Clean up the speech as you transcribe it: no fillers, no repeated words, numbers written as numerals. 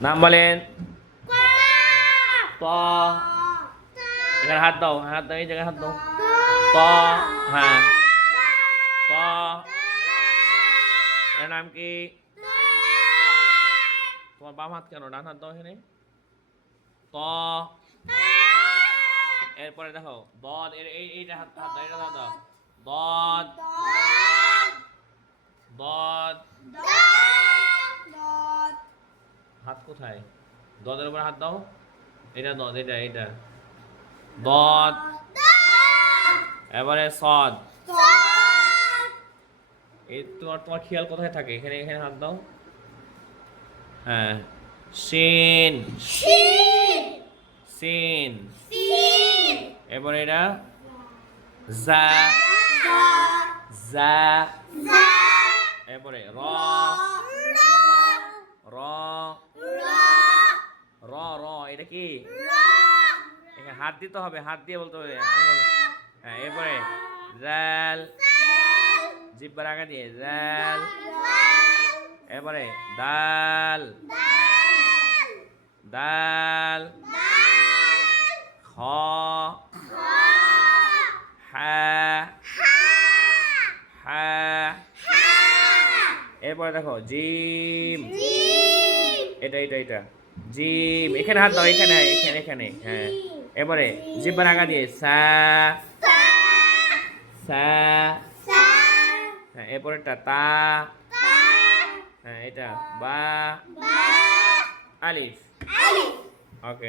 নাম বলেন। ত, এখানে হাত দাও, হাত দাও, এই জায়গায় হাত দাও। ত, হ্যাঁ, ত, এর নাম কি? তোমার বাম হাত কেন, ডান হাত দাও এখানে। ত, এরপরে দেখো দদ, এইটা হাত হাত দাও, এটা দাও, দদ, দদ, হাত কোথায়? দদের উপর হাত দাও, এটা দদ, এটা দদ। এবারে সদ, এই তোমার তোমার খেয়াল কোথায় থাকে? এখানে এখানে হাত দাও। হ্যাঁ, শিন, সিন। এবারে এটা জা, জা। এরপরে র, র, র, র, এটা কি? এখানে হাত দিতে হবে, হাত দিয়ে বলতে হবে। হ্যাঁ, এরপরে জাল, জিব্বার আগা দিয়ে জাল। এরপরে দাল, দাল, খ, হা, হা। এরপরে দেখো জিম, এটা জিম। এখানে হাত দাও, এখানে এখানে এখানে, হ্যাঁ। এরপরে জিব্বার আগা দিয়ে সা, সা। হ্যাঁ, এরপরেরটা তা, হ্যাঁ, এটা বা, আলিফ। ওকে।